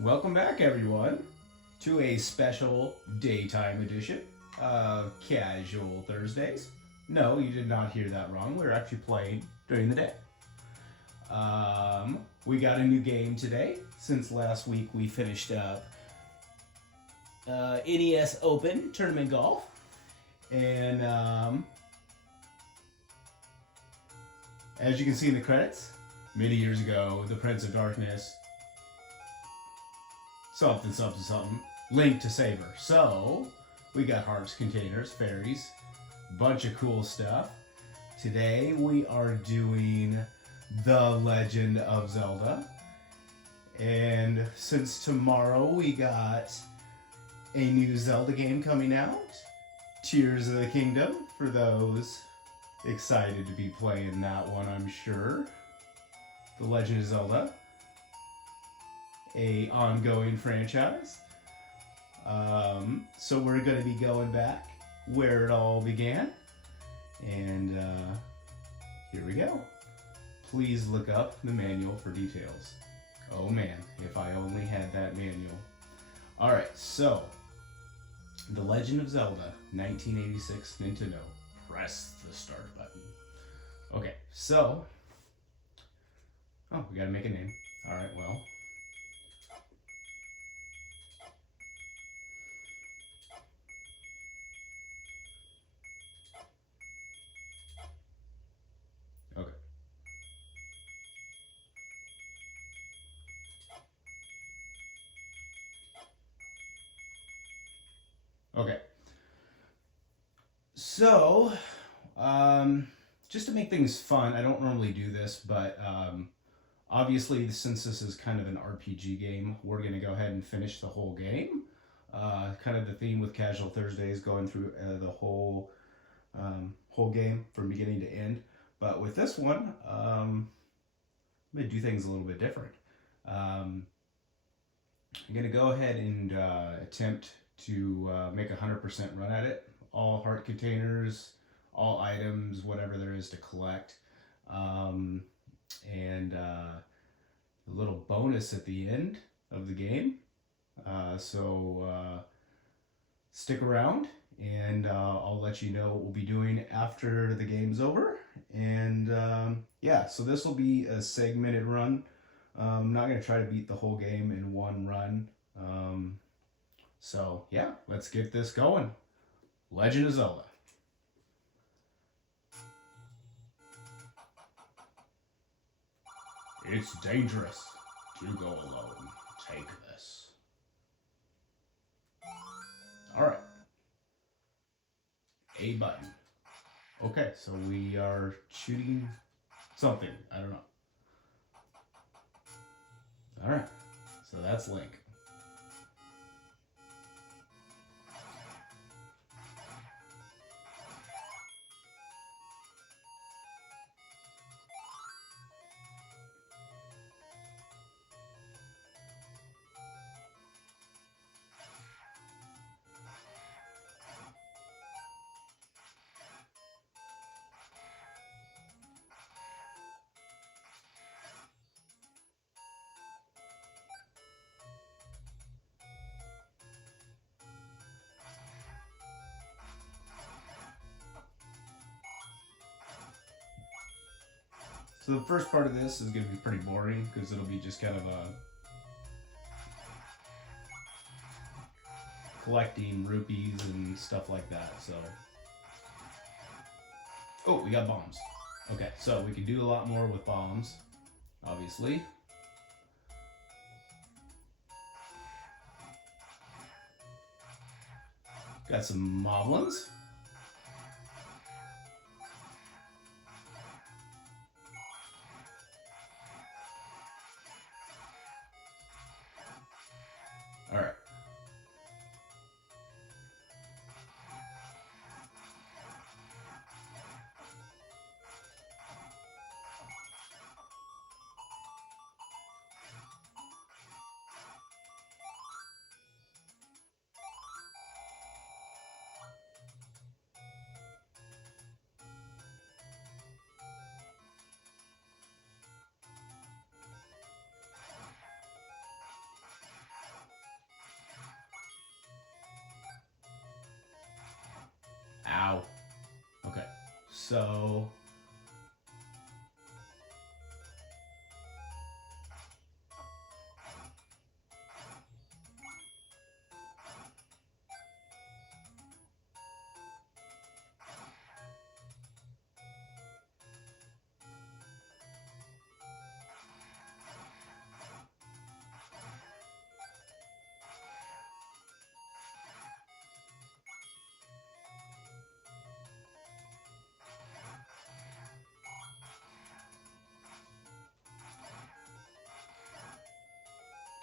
Welcome back, everyone, to a special daytime edition of Casual Thursdays. No, you did not hear that wrong. We're actually playing during the day. We got a new game today. Since last week, we finished up NES Open Tournament Golf. And as you can see in the credits, many years ago, the Prince of Darkness something, something, something, Link to Saber. So, we got hearts, containers, fairies, bunch of cool stuff. Today, we are doing The Legend of Zelda. And since tomorrow, we got a new Zelda game coming out, Tears of the Kingdom, for those excited to be playing that one, I'm sure. The Legend of Zelda, a ongoing franchise. So we're going to be going back where it all began. And here we go. Please look up the manual for details. Oh man, if I only had that manual. Alright, so The Legend of Zelda, 1986 Nintendo. Press the start button. Okay, so we gotta make a name. Alright, well, okay. Okay. So, just to make things fun, I don't normally do this, but obviously, since this is kind of an RPG game, we're going to go ahead and finish the whole game. Kind of the theme with Casual Thursdays, going through the whole game from beginning to end. But with this one, I'm going to do things a little bit different. I'm going to go ahead and attempt to make a 100% run at it. All heart containers, all items, whatever there is to collect. And a little bonus at the end of the game. So stick around and I'll let you know what we'll be doing after the game's over. And yeah, so this will be a segmented run. I'm not going to try to beat the whole game in one run. So yeah, let's get this going. Legend of Zelda. It's dangerous to go alone. Take this. Alright. A button. Okay, so we are shooting something. I don't know. Alright, so that's Link. So the first part of this is going to be pretty boring because it'll be just kind of collecting rupees and stuff like that. So, oh, we got bombs. Okay, so we can do a lot more with bombs, obviously. Got some moblins. All right. So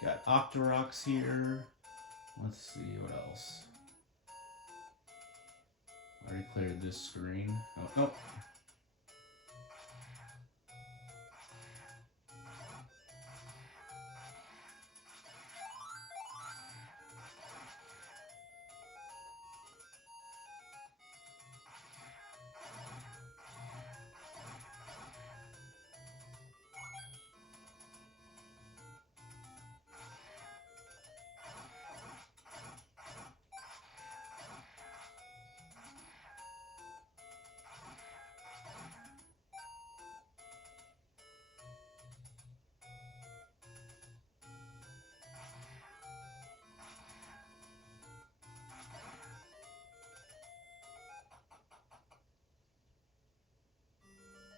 got Octoroks here. Let's see what else. Already cleared this screen. Oh, nope.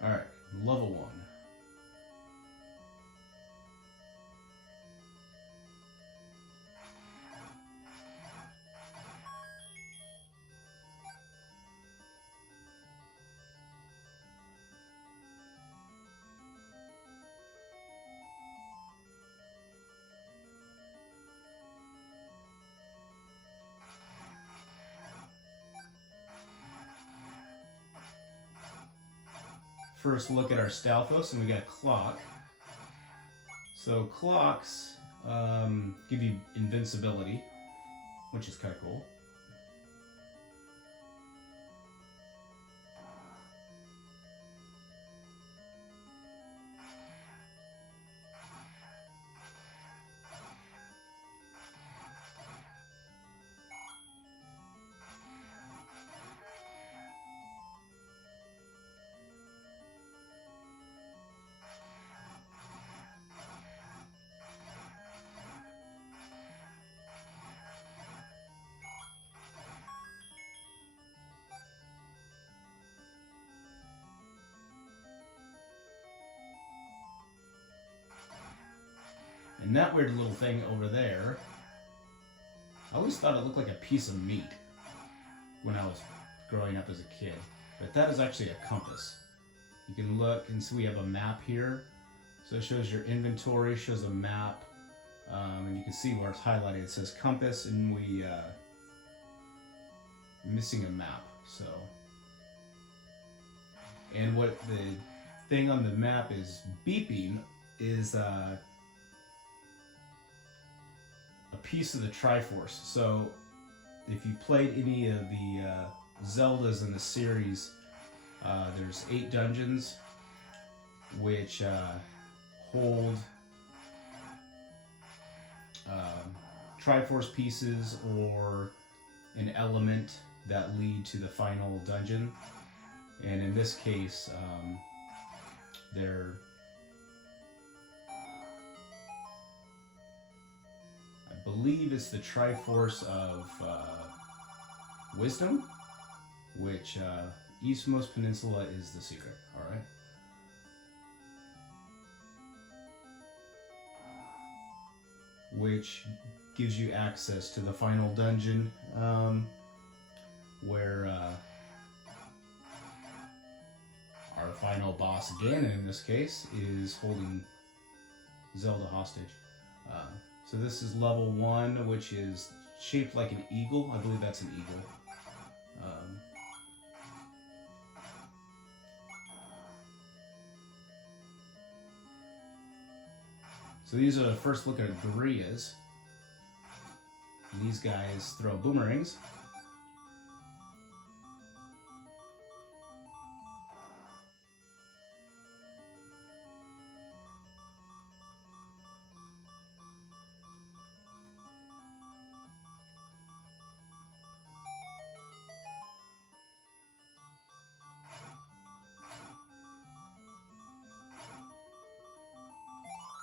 Alright, level 1. First look at our Stalfos, and we got a clock. So clocks give you invincibility, which is kind of cool. And that weird little thing over there, I always thought it looked like a piece of meat when I was growing up as a kid. But that is actually a compass. You can look and see we have a map here. So it shows your inventory, shows a map, and you can see where it's highlighted. It says compass, and we missing a map. So, and what the thing on the map is beeping is a piece of the Triforce. So if you played any of the Zeldas in the series, there's 8 dungeons which hold Triforce pieces or an element that lead to the final dungeon. And in this case, they're, I believe it's the Triforce of Wisdom, which Eastmost Peninsula is the secret, alright? Which gives you access to the final dungeon, where our final boss, Ganon in this case, is holding Zelda hostage. So this is level 1, which is shaped like an eagle. I believe that's an eagle. So these are the first look at gorillas. And these guys throw boomerangs.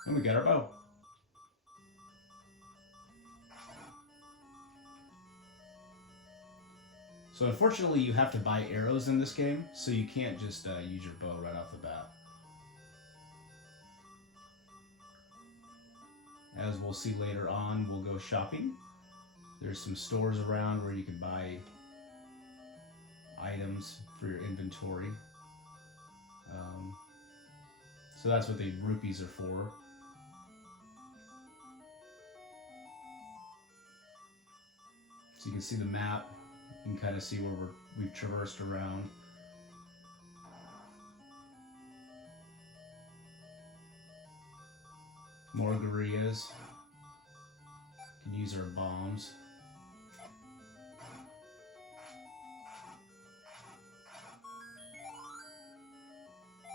And we got our bow. So unfortunately, you have to buy arrows in this game, so you can't just use your bow right off the bat. As we'll see later on, we'll go shopping. There's some stores around where you can buy items for your inventory. So that's what the rupees are for. So you can see the map. You can kind of see where we've traversed around. More gorillas. Can use our bombs.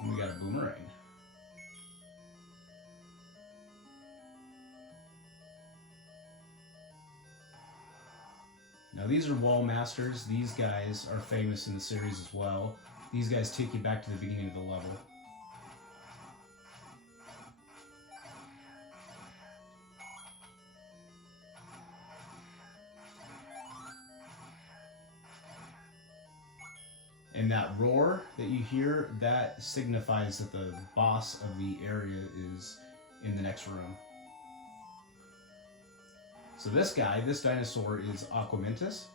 And we got a boomerang. Now these are wall masters. These guys are famous in the series as well. These guys take you back to the beginning of the level. And that roar that you hear, that signifies that the boss of the area is in the next room. So this guy, this dinosaur, is Aquamentus.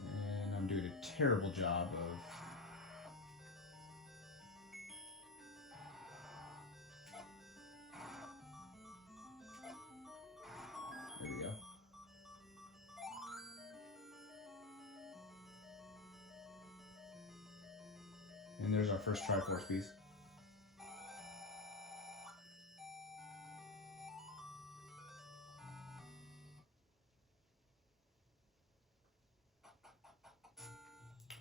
And I'm doing a terrible job of... There we go. And there's our first Triforce piece.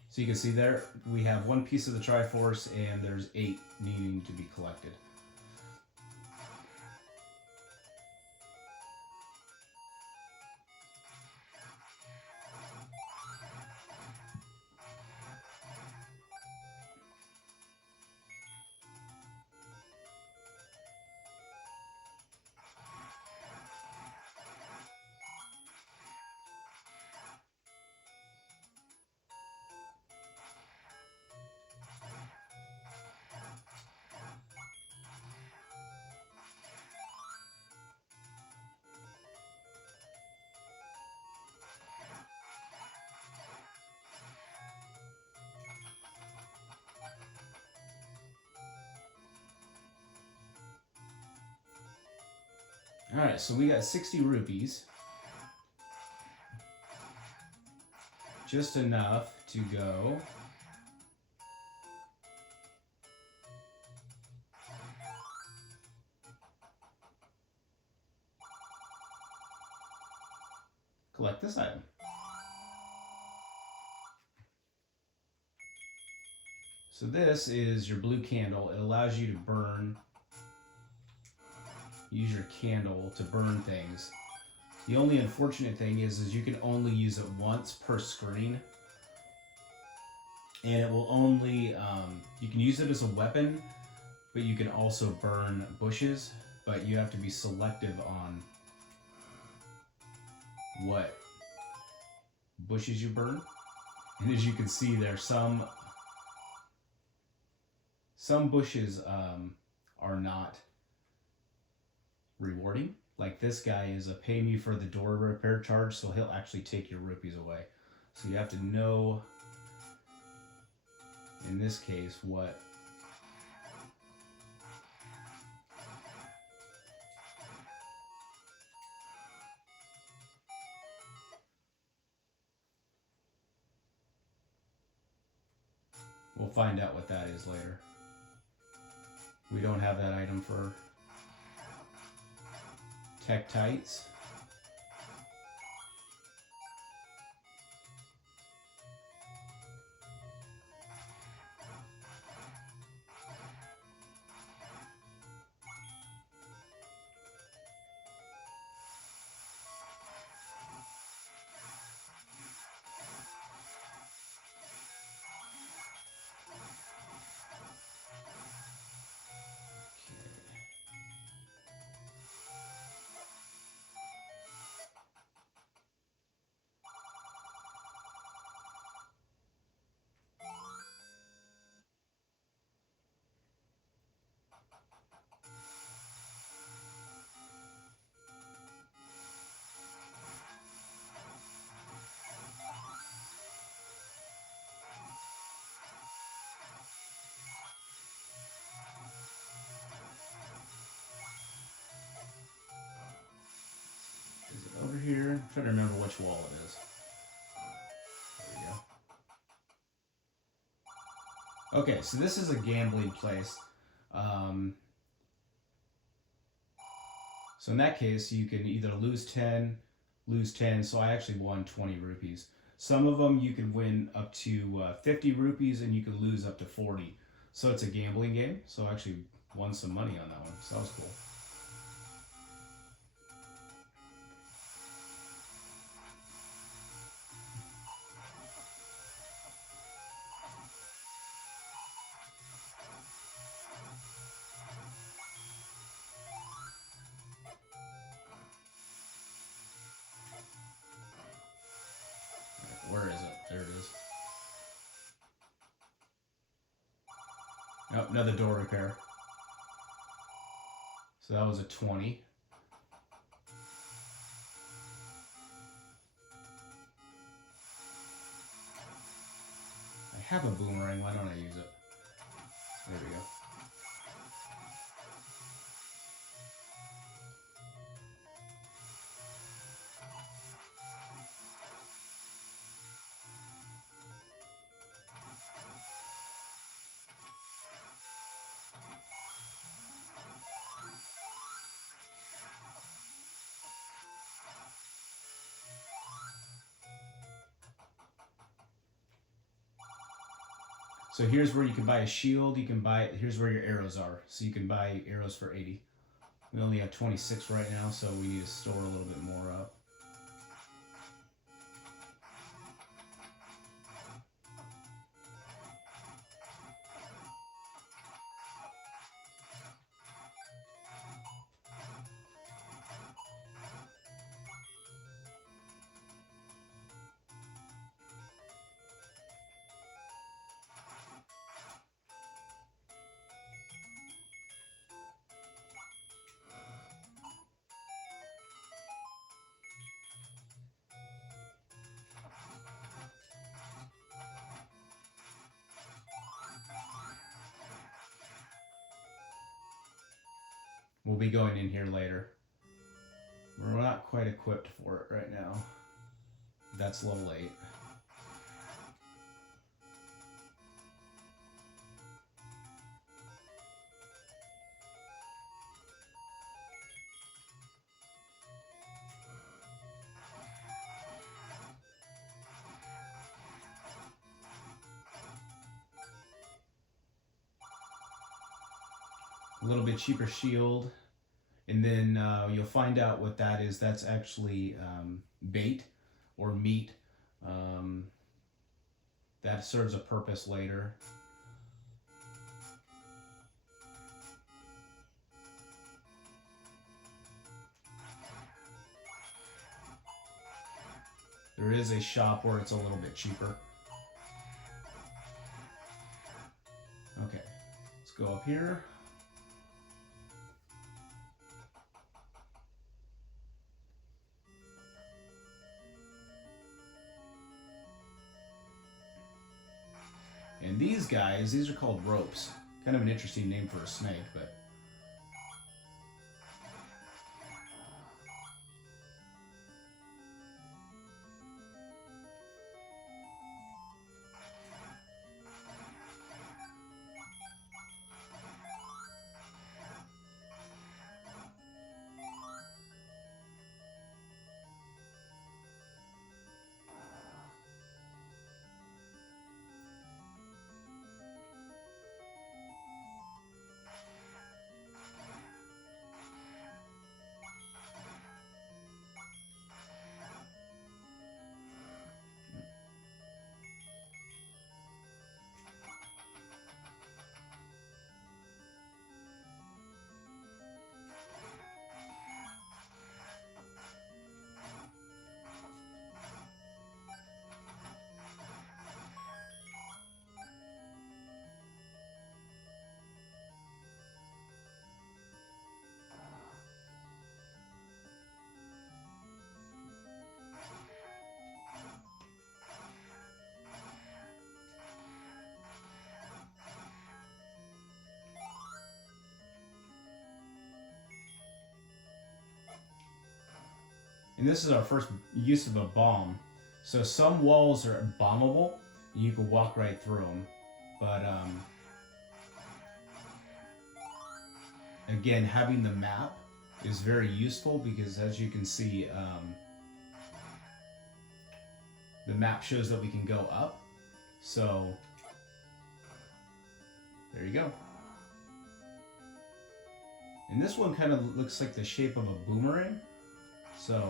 So you can see there, we have one piece of the Triforce and there's 8 needing to be collected. Alright, so we got 60 rupees. Just enough to go. Collect this item. So this is your blue candle. It allows you to burn. Use your candle to burn things. The only unfortunate thing is you can only use it once per screen. And it will only, you can use it as a weapon, but you can also burn bushes, but you have to be selective on what bushes you burn. And as you can see there, some bushes are not rewarding. Like this guy is a pay me for the door repair charge, so he'll actually take your rupees away. So you have to know, in this case, what we'll find out what that is later. We don't have that item for Tektites. trying to remember which wall it is. There we go. Okay, so this is a gambling place. So in that case, you can either lose 10, lose 10. So I actually won 20 rupees. Some of them you can win up to 50 rupees and you can lose up to 40. So it's a gambling game. So I actually won some money on that one. So that was cool. Where is it? There it is. Nope, another door repair. So that was a 20. I have a boomerang, why don't I use it? There we go. So here's where you can buy a shield. You can buy, here's where your arrows are. So you can buy arrows for 80. We only have 26 right now, so we need to store a little bit more up. We'll be going in here later. We're not quite equipped for it right now. That's level 8. A little bit cheaper shield, and then you'll find out what that is. That's actually bait or meat. That serves a purpose later. There is a shop where it's a little bit cheaper. Okay, let's go up here. And these guys, these are called ropes. Kind of an interesting name for a snake, but... And this is our first use of a bomb. So some walls are bombable. You can walk right through them. But again, having the map is very useful because, as you can see, the map shows that we can go up. So there you go. And this one kind of looks like the shape of a boomerang. So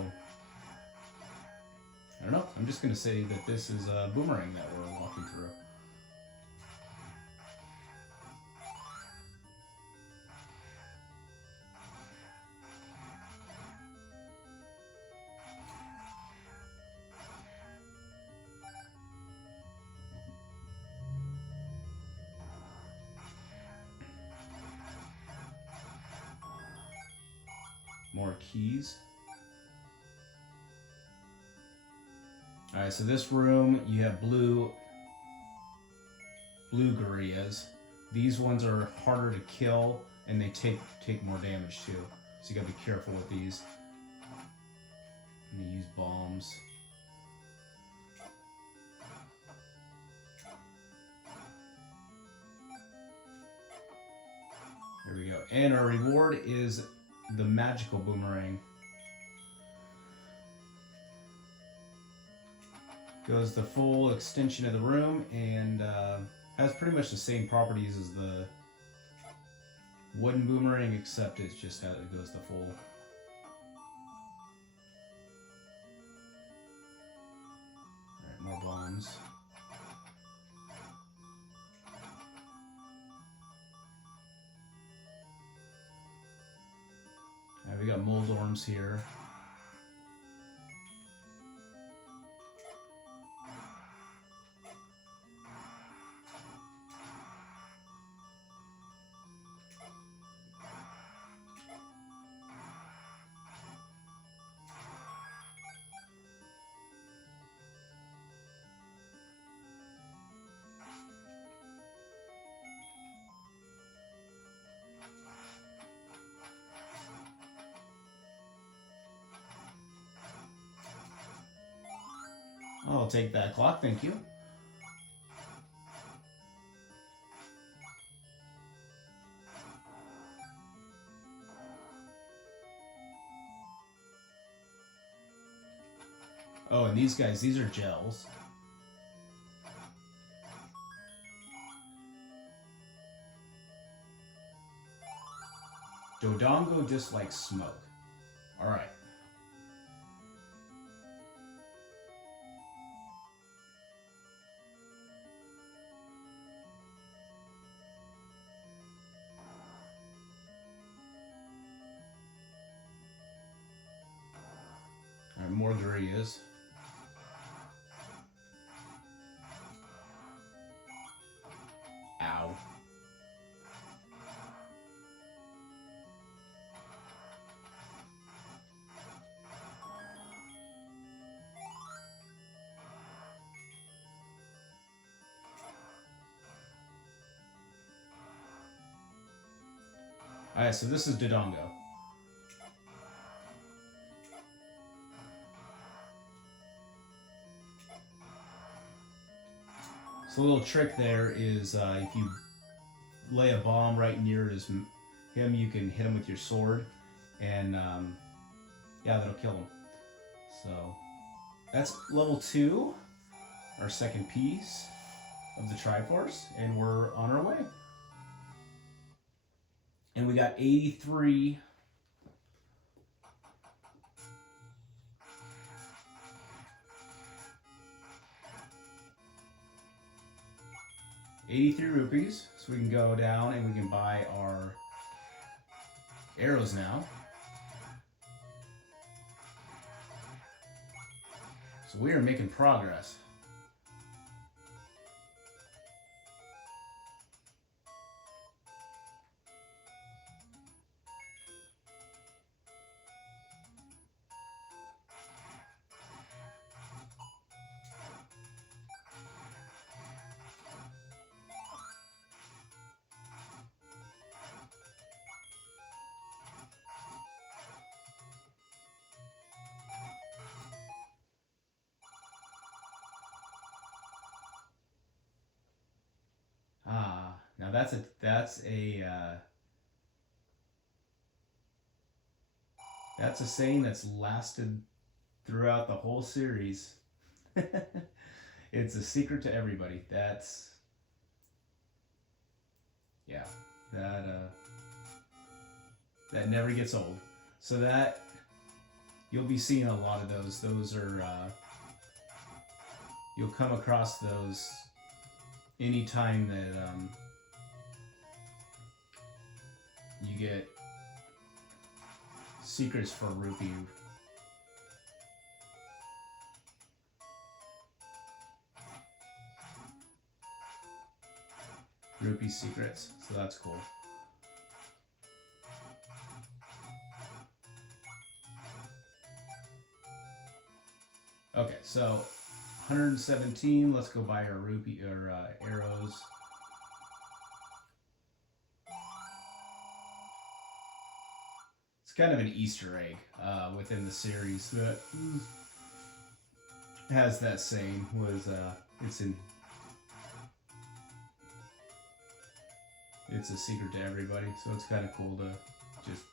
I don't know. I'm just going to say that this is a boomerang that we're walking through. More keys. Alright, so this room, you have blue gorillas. These ones are harder to kill, and they take more damage too. So you gotta be careful with these. I'm gonna use bombs. There we go. And our reward is the magical boomerang. Goes the full extension of the room and has pretty much the same properties as the wooden boomerang, except it's just how it goes the full. Alright, more bombs. Alright, we got Moldorms here. I'll take that clock, thank you. Oh, and these guys, these are gels. Dodongo dislikes smoke. Alright. Alright, more gorillas. Ow. Alright, so this is Dodongo. So a little trick there is if you lay a bomb right near him, you can hit him with your sword, and yeah, that'll kill him. So that's level 2, our second piece of the Triforce, and we're on our way. And we got 83 rupees, so we can go down and we can buy our arrows now. So we are making progress. that's a saying that's lasted throughout the whole series. It's a secret to everybody. That's yeah. That that never gets old. So that you'll be seeing a lot of those. Those are you'll come across those anytime that you get secrets for rupee. Rupee secrets, so that's cool. Okay, so 117. Let's go buy our rupee or arrows. It's kind of an Easter egg within the series that has that saying. It's a secret to everybody, so it's kind of cool to just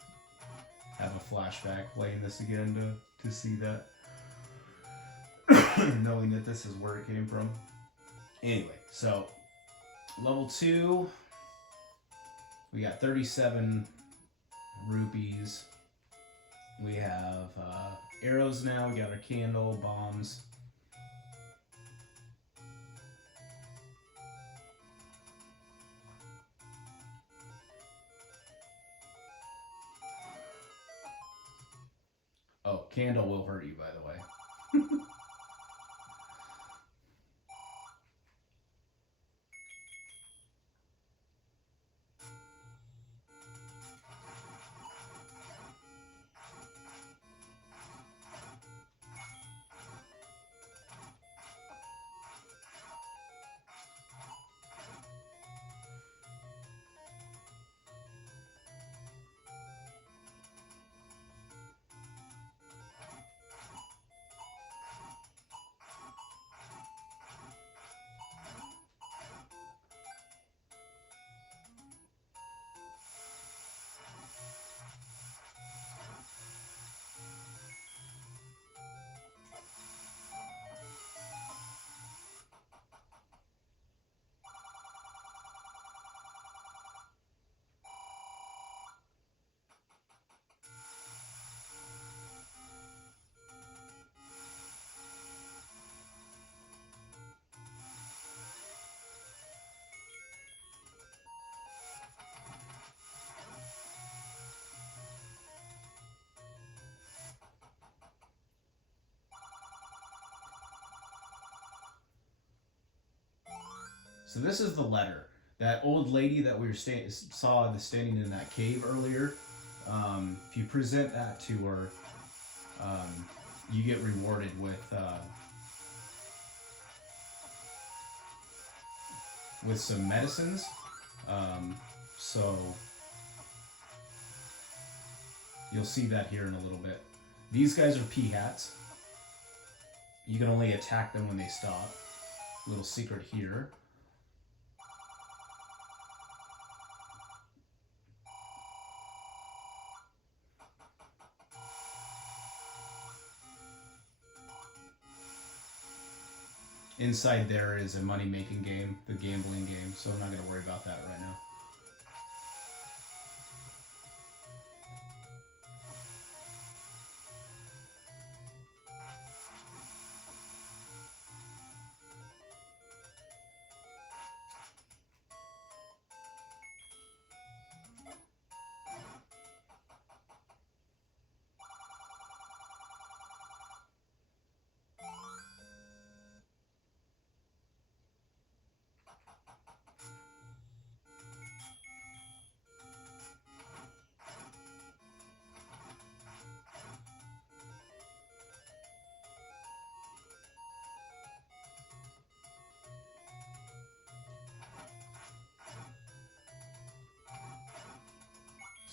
have a flashback playing this again to see that. Knowing that this is where it came from. Anyway, so level 2, we got 37 rupees. We have arrows now. We got our candle, bombs. Oh, candle will hurt you, by the way. So this is the letter. That old lady that we saw standing in that cave earlier, if you present that to her, you get rewarded with some medicines. So you'll see that here in a little bit. These guys are pea hats. You can only attack them when they stop. Little secret here. Inside there is a money-making game, the gambling game, so I'm not going to worry about that right now.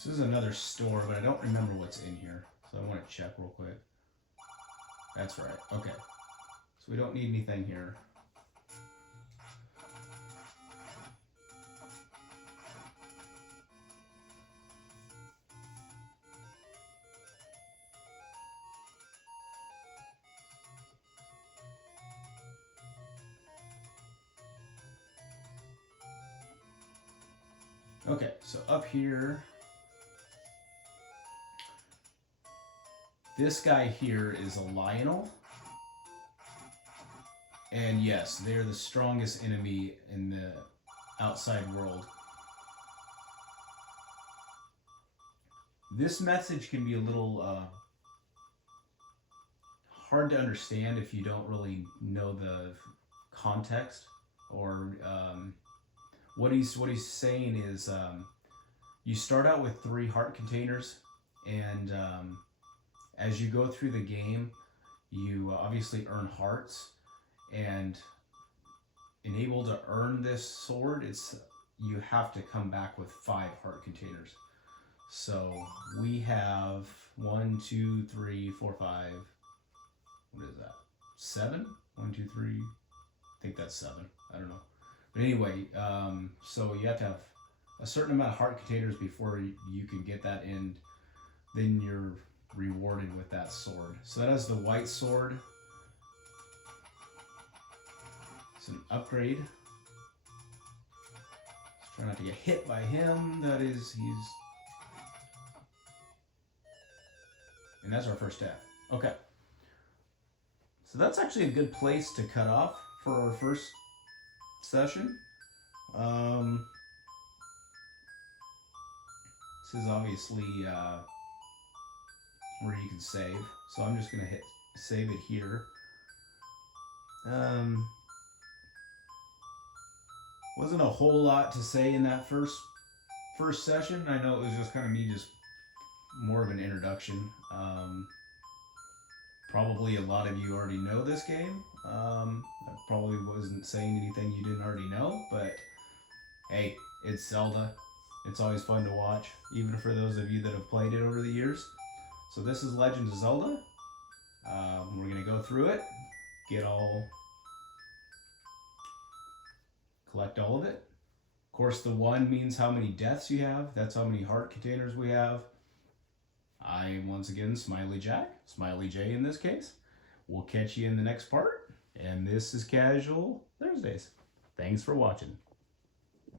This is another store, but I don't remember what's in here, so I want to check real quick. That's right. Okay. So we don't need anything here. Okay, so up here, this guy here is a Lionel. And yes, they're the strongest enemy in the outside world. This message can be a little hard to understand if you don't really know the context, or what he's saying is you start out with 3 heart containers, and as you go through the game, you obviously earn hearts, and able to earn this sword, you have to come back with 5 heart containers. So we have 1, 2, 3, 4, 5. What is that? 7? 1, 2, 3. I think that's 7. I don't know. But anyway, so you have to have a certain amount of heart containers before you can get that, and then you're rewarded with that sword. So that is the white sword. It's an upgrade. Let's try not to get hit by him. And that's our first death. Okay. So that's actually a good place to cut off for our first session. This is obviously where you can save. So I'm just going to hit save it here. Wasn't a whole lot to say in that first session. I know it was just kind of me, just more of an introduction. Probably a lot of you already know this game. I probably wasn't saying anything you didn't already know, but hey, it's Zelda. It's always fun to watch, even for those of you that have played it over the years. So this is Legend of Zelda. We're going to go through it, collect all of it. Of course, the 1 means how many deaths you have. That's how many heart containers we have. I am once again Smiley Jack, Smiley J in this case. We'll catch you in the next part. And this is Casual Thursdays. Thanks for watching.